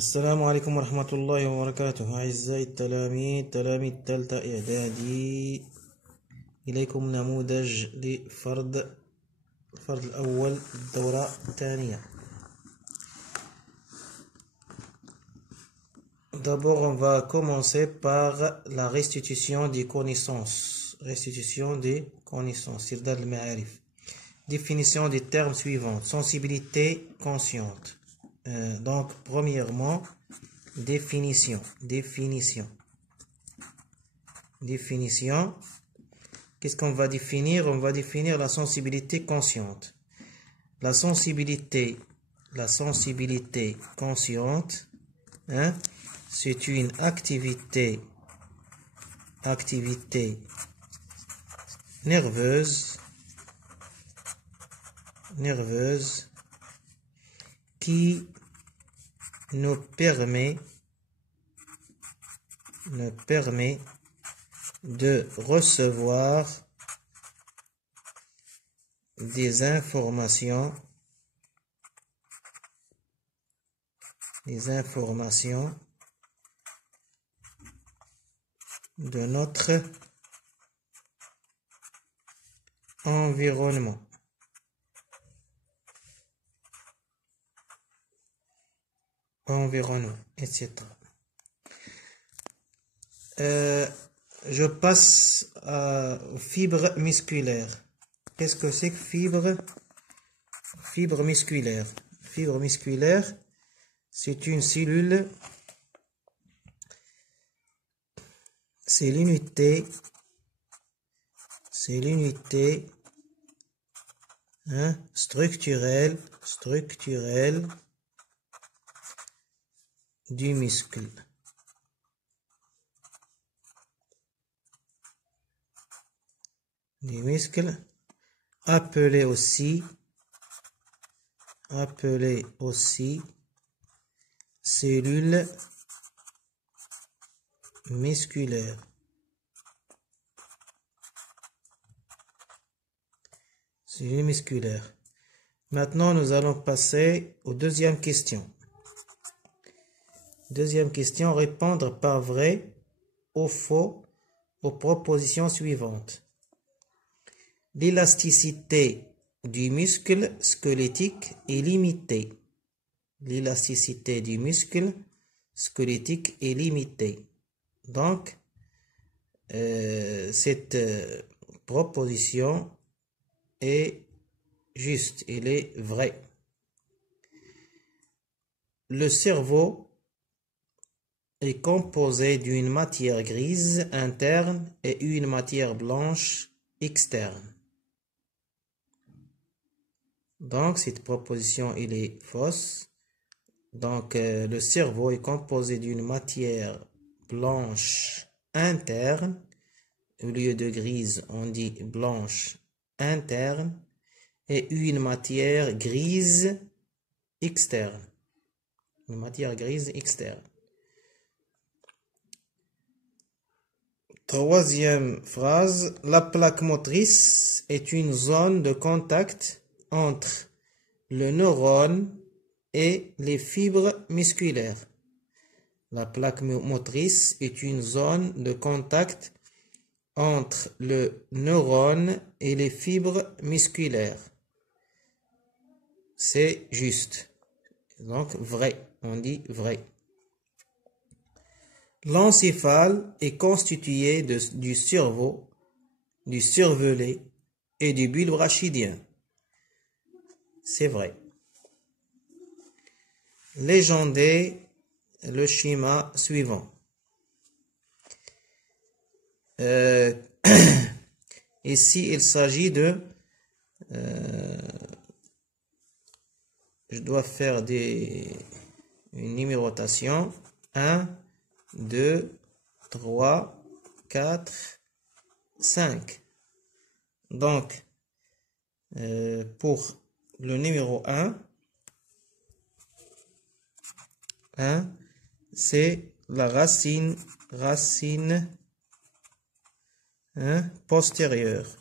السلام عليكم ورحمة الله وبركاته. أعزائي تلاميذ تالتة إعدادي، إليكم نموذج الفرد الأول الدورة الثانية. D'abord, on va commencer par la restitution des connaissances. Restitution des connaissances. Sirdad al-Ma'arif. Définition des termes suivants. Sensibilité consciente. Donc, premièrement, définition. Qu'est-ce qu'on va définir? On va définir la sensibilité consciente. La sensibilité consciente, c'est une activité nerveuse qui nous permet de recevoir des informations de notre environnement. Etc. Je passe aux fibres musculaires. Qu'est-ce que c'est que fibre musculaire? Fibre musculaire, c'est une cellule, c'est l'unité structurelle du muscle. Appelé aussi cellule musculaire. Maintenant, nous allons passer aux deuxième question. Répondre par vrai ou faux aux propositions suivantes. L'élasticité du muscle squelettique est limitée. Donc, cette proposition est juste, elle est vraie. Le cerveau est composé d'une matière grise interne et une matière blanche externe. Donc, cette proposition, elle est fausse. Donc, le cerveau est composé d'une matière blanche interne. Au lieu de grise, on dit blanche interne. Et une matière grise externe. Troisième phrase, la plaque motrice est une zone de contact entre le neurone et les fibres musculaires. La plaque motrice est une zone de contact entre le neurone et les fibres musculaires. C'est juste. Donc, vrai. On dit vrai. L'encéphale est constitué du cerveau, du cervelet et du bulbe rachidien. C'est vrai. Légendez le schéma suivant. Ici, il s'agit de... je dois faire une numérotation. 1, 2, 3, 4, 5. Donc, pour le numéro 1, c'est la racine postérieure.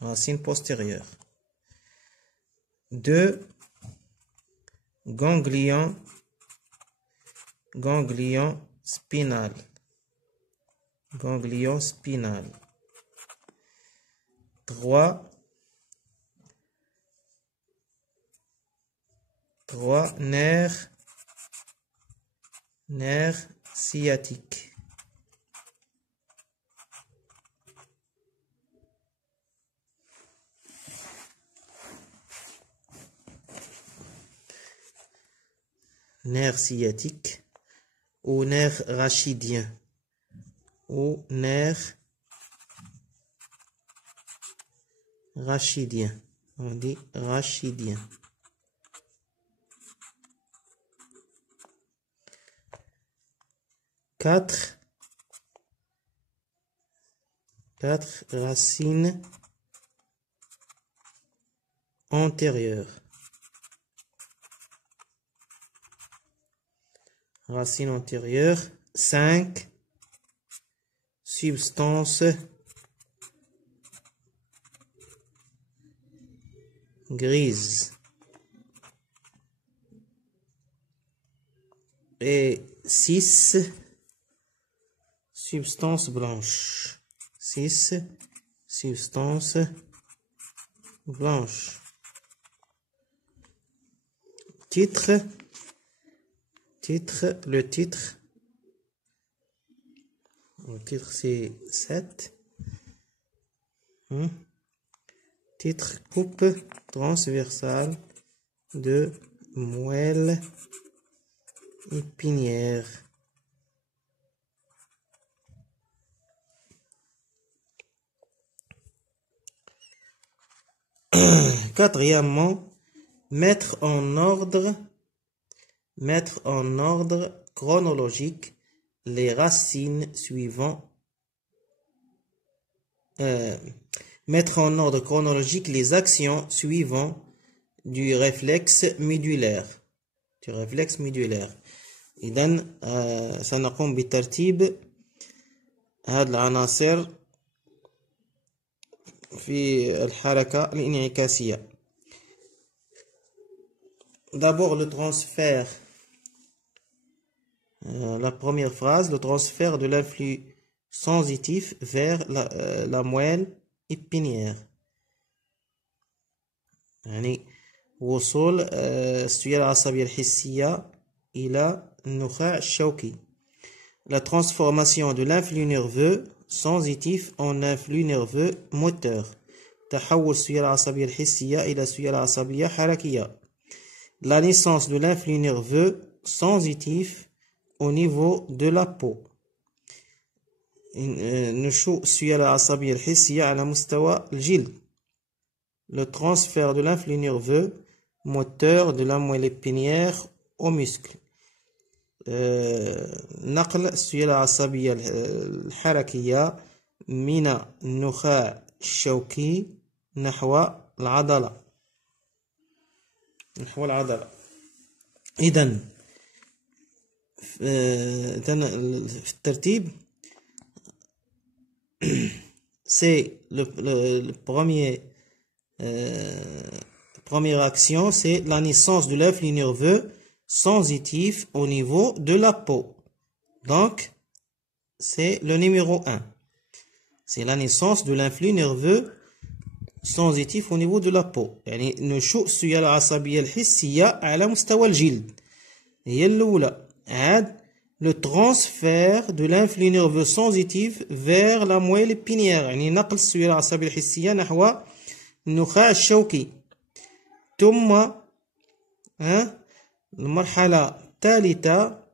Racine postérieure. 2, ganglion spinal. Ganglion spinal. 3 nerfs sciatiques. Nerf sciatique ou nerf rachidien ou nerf rachidien. On dit rachidien. 4 racines antérieures. Racines antérieures. 5 substances grises. Et 6 substances blanches. 6 substances blanches. Le titre c'est 7. Titre: coupe transversale de moelle épinière. Quatrièmement, mettre en ordre chronologique les racines suivant. Mettre en ordre chronologique les actions suivant du réflexe médulaire. إذن سنقوم بترتيب هذه العناصر في الحركة الانعكاسية. D'abord le transfert. La première phrase, le transfert de l'influx sensitif vers la moelle épinière. يعني وصول السيالة العصبية الحسية إلى النخاع الشوكي. La transformation de l'influx nerveux sensitif en influx nerveux moteur. تحول السيالة العصبية الحسية إلى سيالة عصبية حركية. La naissance de l'influx nerveux sensitif au niveau de la peau. نشوء السيالة العصبية الحسية على مستوى الجلد. Le transfert de l'influx nerveux moteur de la moelle épinière au muscle. نقل السيالة العصبية الحركية من النخاع الشوكي نحو العضلة. إذن في الترتيب c'est le première action, c'est la naissance de l'influx nerveux sensitif au niveau de la peau. Donc c'est le numéro 1. C'est la naissance de l'influx nerveux sensitif au niveau de la peau. يعني نشوء السيالة العصبية الحسية على مستوى الجلد. هي الأولى. عاد le transfert de l'influx nerveux sensitif vers la moelle épinière. يعني نقل السيالة العصبية الحسية نحو النخاع الشوكي. ثم المرحلة الثالثة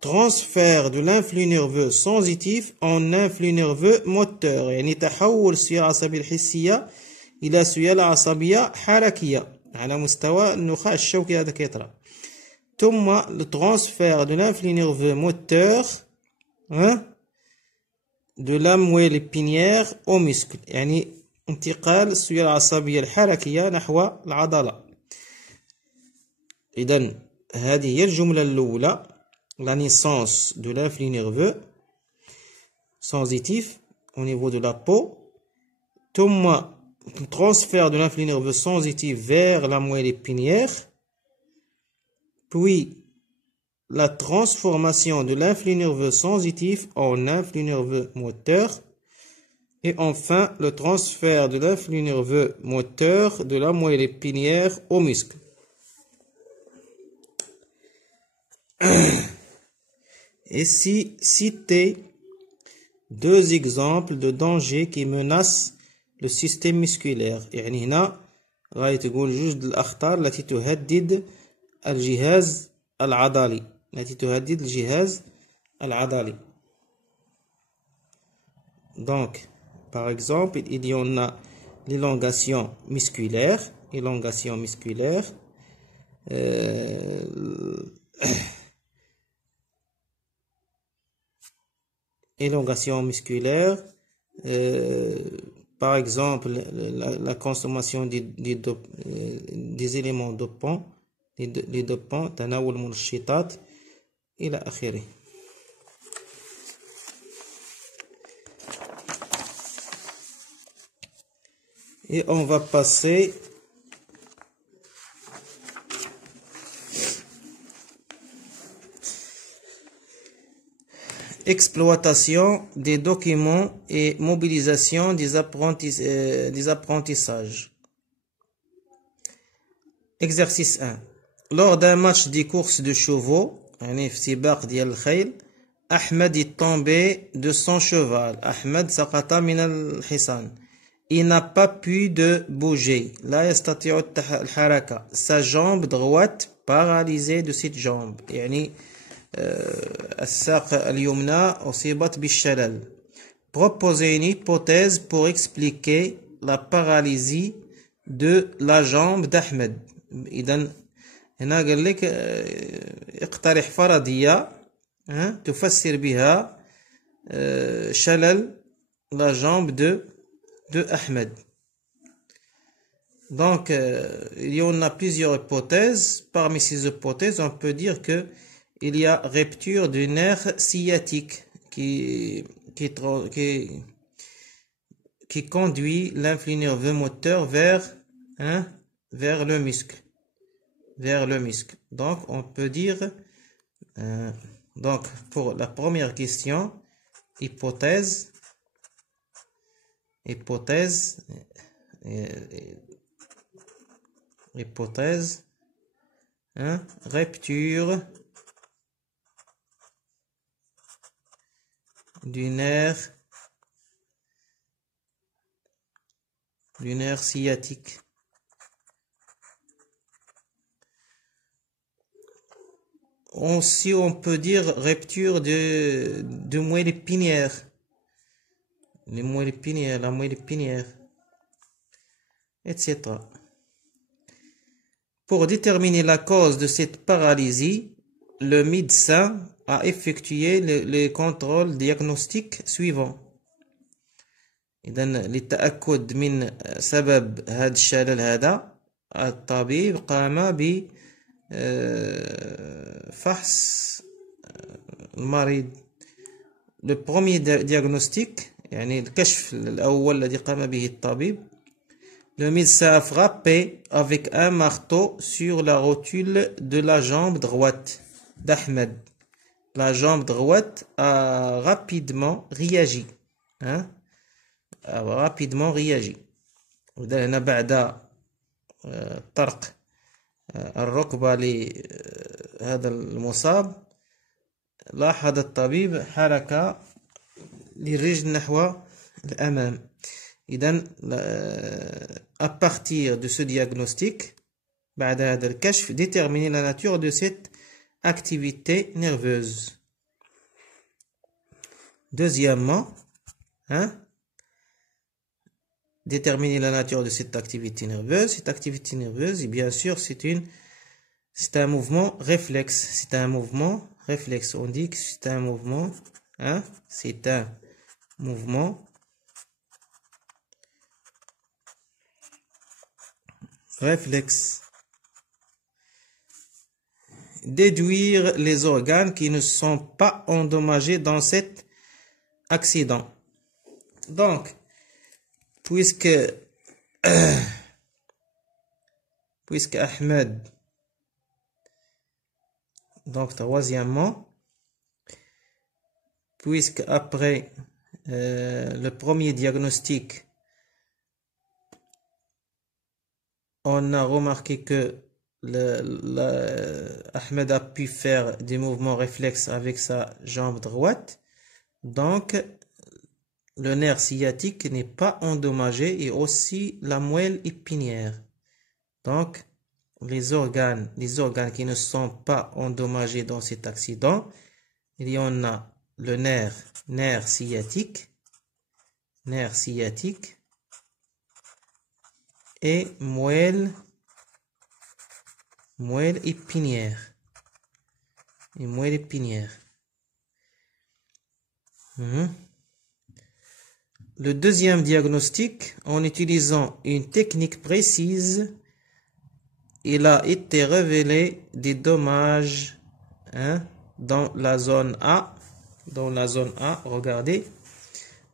transfert de l'influx nerveux sensitif en influx nerveux moteur. يعني تحول السيالة العصبية الحسية إلى سيالة عصبية حركية على مستوى النخاع الشوكي. هذا كيطرى. ثم le transfert de l'influx nerveux moteur de la moelle épinière au muscle. يعني انتقال السيالة العصبية الحركية نحو العضلة. إذن هذه هي الجملة الأولى. La naissance de l'influx nerveux sensitif au niveau de la peau. ثم transfert de l'influx nerveux sensitif vers la moelle épinière, puis la transformation de l'influx nerveux sensitif en influx nerveux moteur, et enfin le transfert de l'influx nerveux moteur de la moelle épinière au muscle. Et si citer deux exemples de dangers qui menacent le système musculaire. يعني هنا غاية تقول جوج الأخطار التي تهدد الجهاز العضلي. Donc, par exemple, il y en a l'élongation musculaire. Élongation musculaire, par exemple la consommation des éléments dopants, les dopants, تناول المنشطات إلى آخره. Et on va passer exploitation des documents et mobilisation des apprentissages. Exercice 1. Lors d'un match des courses de chevaux, يعني في سباق ديال الخيل, Ahmed est tombé de son cheval. Ahmed سقط من الحصان. Il n'a pas pu de bouger. لا يستطيع الحركة. Sa jambe droite paralysée de cette jambe. يعني الساق اليمنى أصيبت بالشلل. Proposez une hypothèse pour expliquer la paralysie de la jambe d'Ahmed. إذن هنا قال لك اقترح فرضية تفسر بها شلل la jambe de Ahmed. Donc il y en a plusieurs hypothèses. Parmi ces hypothèses, on peut dire que il y a rupture du nerf sciatique qui conduit l'influx nerveux moteur vers le muscle. Donc, on peut dire, donc, pour la première question, hypothèse, rupture du nerf sciatique. Aussi, on peut dire rupture de moelle épinière. La moelle épinière, etc. Pour déterminer la cause de cette paralysie, le médecin a effectué les contrôles diagnostiques suivants. إذن للتأكد من سبب هذا الشلل هذا الطبيب قام بفحص المريض. Le premier diagnostic يعني الكشف الأول الذي قام به الطبيب. Le médecin a frappé avec un marteau sur la rotule de la jambe droite d'Ahmed. La jambe droite a rapidement réagi. هنا بعد طرق الركبة لهذا المصاب لاحظ الطبيب حركة للرجل نحو الأمام. إذن à partir de ce diagnostic, بعد هذا الكشف, déterminer la nature de cette activité nerveuse. Deuxièmement, déterminer la nature de cette activité nerveuse. Cette activité nerveuse, et bien sûr, c'est un mouvement réflexe. On dit que c'est un mouvement, c'est un mouvement réflexe. Déduire les organes qui ne sont pas endommagés dans cet accident. Donc, puisque puisque Ahmed, donc troisièmement, puisque après le premier diagnostic, on a remarqué que Ahmed a pu faire des mouvements réflexes avec sa jambe droite, donc le nerf sciatique n'est pas endommagé et aussi la moelle épinière. Donc, les organes qui ne sont pas endommagés dans cet accident, il y en a le nerf sciatique et moelle épinière. Le deuxième diagnostic, en utilisant une technique précise, il a été révélé des dommages dans la zone A. Regardez.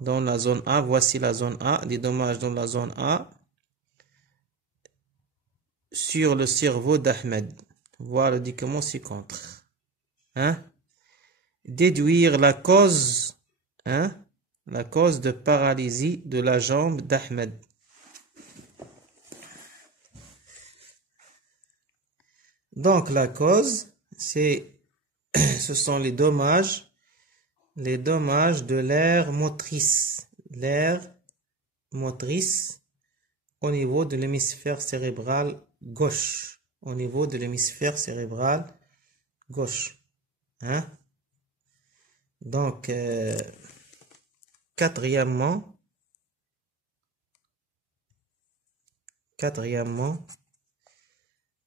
Dans la zone A, voici la zone A, des dommages dans la zone A sur le cerveau d'Ahmed. Voir le document ci-contre. Déduire la cause de paralysie de la jambe d'Ahmed. Donc la cause, ce sont les dommages de l'aire motrice. Au niveau de l'hémisphère cérébral gauche. Donc, quatrièmement,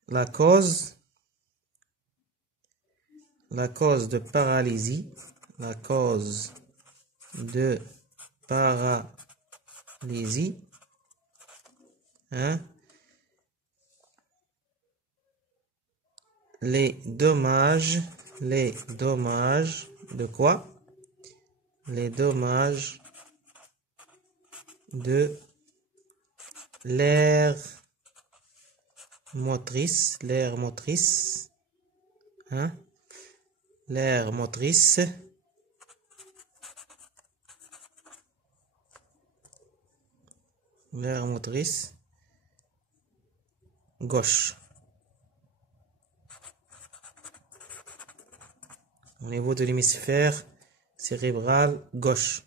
la cause de paralysie, les dommages de quoi? Les dommages de l'aire motrice, gauche. Au niveau de l'hémisphère cérébral gauche.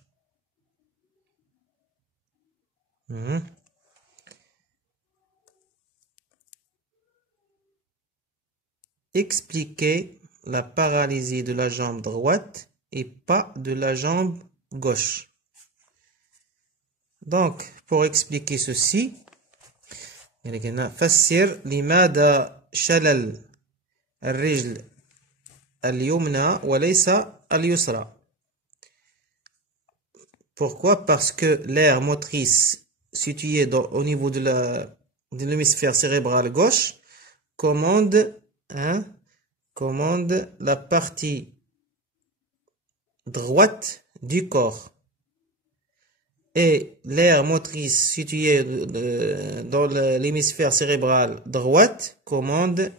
Expliquer la paralysie de la jambe droite et pas de la jambe gauche. Donc, pour expliquer ceci, فسر لماذا شلل الرجل اليمنى وليس اليسرى. Pourquoi? Parce que l'aire motrice située au niveau de l'hémisphère cérébral gauche commande la partie droite du corps. Et l'aire motrice située dans l'hémisphère cérébral droite commande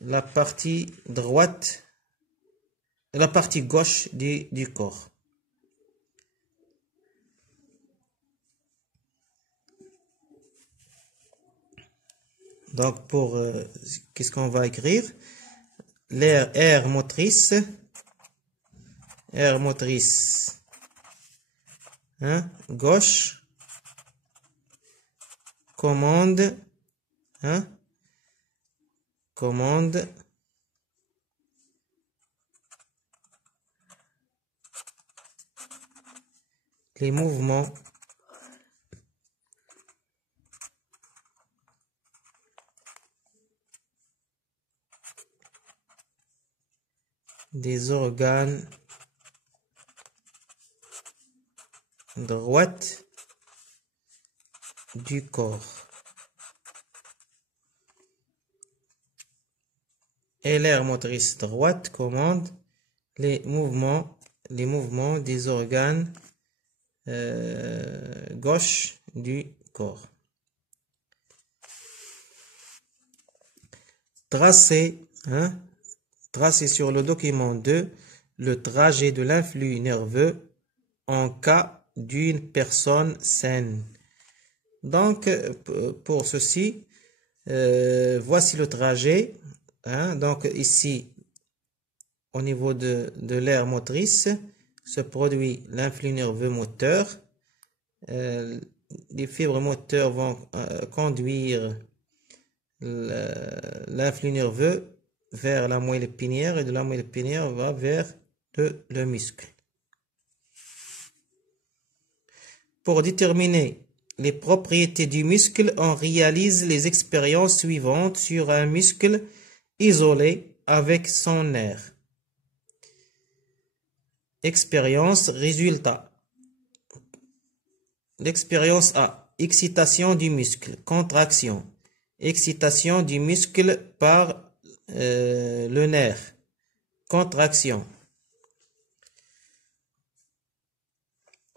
la partie gauche du corps. Donc, qu'est-ce qu'on va écrire? L'aire motrice, gauche, commande les mouvements des organes droite du corps. Et l'aire motrice droite commande les mouvements des organes gauche du corps. Tracer, tracer sur le document 2 le trajet de l'influx nerveux en cas d'une personne saine. Donc, pour ceci, voici le trajet. Donc, ici, au niveau de l'aire motrice, se produit l'influx nerveux moteur. Les fibres moteurs vont conduire l'influx nerveux vers la moelle épinière et de la moelle épinière va vers le muscle. Pour déterminer les propriétés du muscle, on réalise les expériences suivantes sur un muscle isolé avec son nerf. Expérience, résultat. L'expérience A. Excitation du muscle, contraction. Excitation du muscle par le nerf, contraction.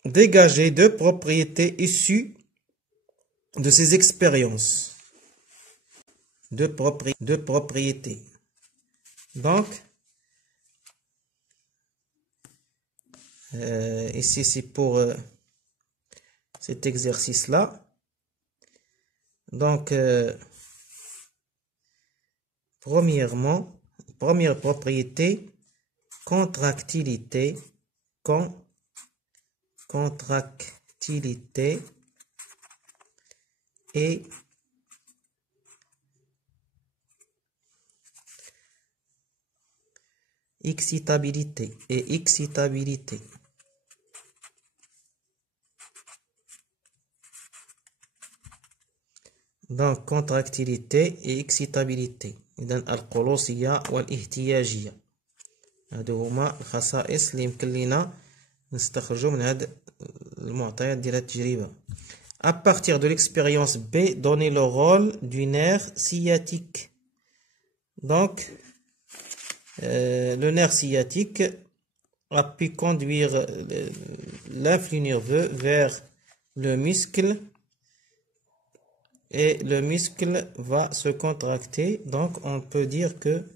Dégager deux propriétés issues de ces expériences. Deux propriétés. Donc, ici c'est pour cet exercice-là. Donc, première propriété, contractilité, contractilité et excitabilité Donc, contractilité et excitabilité. إذن القلوصية والاهتياجية. هادو هما الخصائص اللي يمكن لينا نستخرجوا من هاد المعطيات ديال التجربة. À partir de l'expérience B, donnez le rôle du nerf sciatique. Donc, le nerf sciatique a pu conduire l'influx nerveux vers le muscle et le muscle va se contracter. Donc, on peut dire que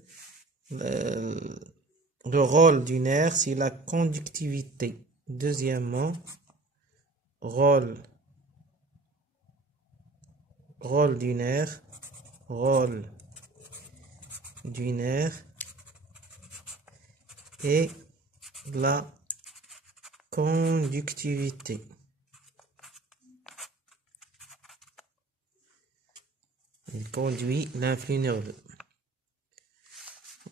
le rôle du nerf, c'est la conductivité. Deuxièmement, rôle du nerf, et la conductivité. Il conduit l'influx nerveux.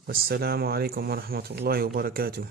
Wassalamu alaikum wa rahmatullahi wa barakatuh.